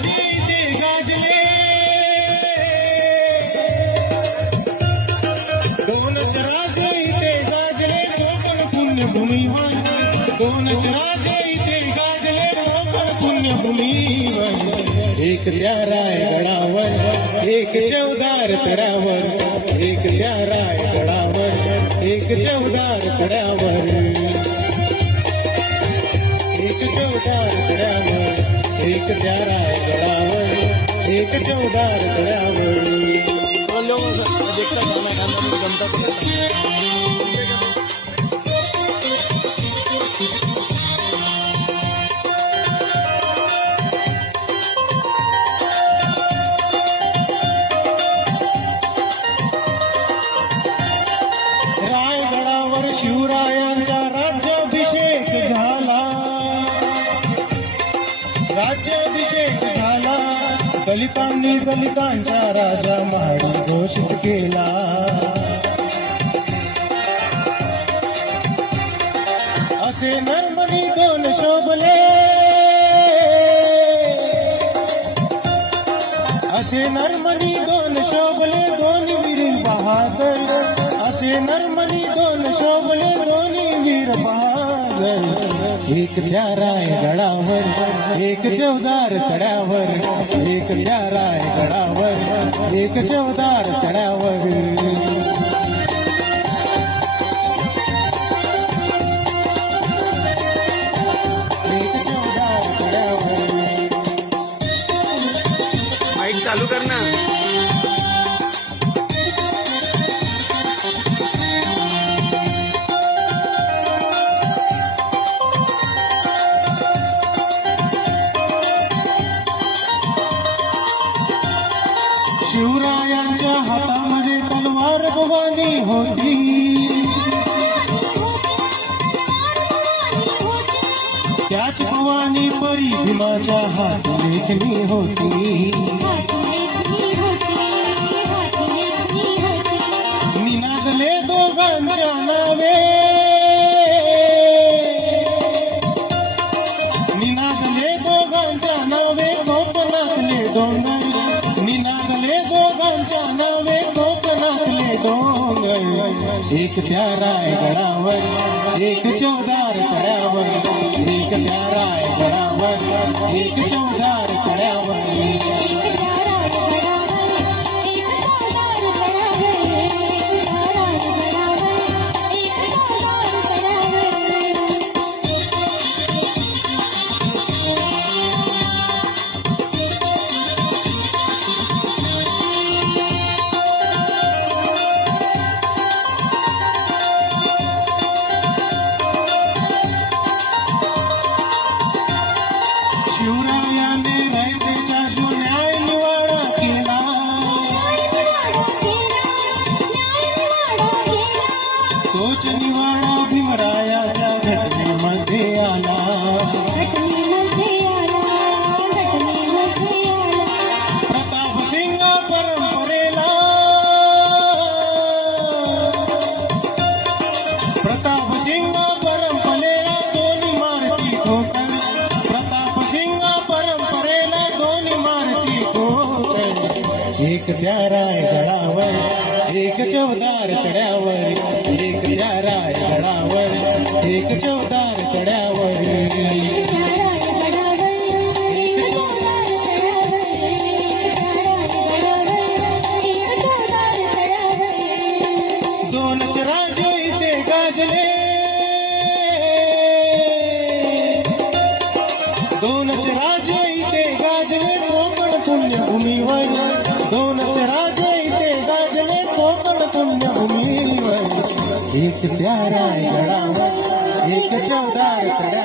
राजे इथे गाजले, दोनच राजे इथे गाजले, कोकण पुण्यभूमीवर. दोनच राजे इथे गाजले, कोकण पुण्यभूमीवर. एक त्या रायगडावर, एक चौदार तडावर, एक त्या रायगडावर, एक चौदार तडावर, एक चौदार तडावर, एक त्या रायगडावर, एक चौदार तडावर. रायगडावर शिवरायांचा राज्याभिषेक झाला, राज्याभिषेक झाला. दलितांनी दलितांचा राजा महाडी घोषित केला. असे नर्मदी दोन शोभले, असे नर्मदी दोन शोभले, दोन्ही वीर बहादर. असे नर्मदी दोन शोभले, दोन्ही वीर बहादर. एक त्या रायगडावर, एक चौदार तडावर, एक त्या रायगडावर, एक चौदार तडावर. माईक चालू कर ना. शिवरायांच्या हातामध्ये तलवार भवानी होती, त्याच भवानी परी भीमाच्या हात लेखणी होती. निनादले दोघांच्या नावे, निनादले दोघांच्या नावे, कोकणातले डोंगर. निनादले दोघांच्या नावे, कोकणातले डोंगर. एक त्या रायगडावर, एक चौदार तडावर, एक त्या रायगडावर, एक चौदार तडावर. शिवरायाने रयतेचा जो न्याय निवाडा केला, तोच निवाडा भीमरायाच्या घटनेमध्ये आला. प्रतापसिंग परंपरेला, प्रतापसिंग परंपरेला दोन्ही मारती ठोकर. परंपरेला दोन्ही मारती ठोकर. एक त्या रायगडावर, एक चौदार तड्यावर, एक त्या रायगडावर, एक चौदार तड्यावर. दोनच राजे इथे गाजले, दोनच राजे इथे गाजले, कोकण पुण्यभूमीवर. दोनच राजे इथे गाजले, कोकण पुण्यभूमीवर. एक त्या रायगडावर, एक चौदार तड्यावर.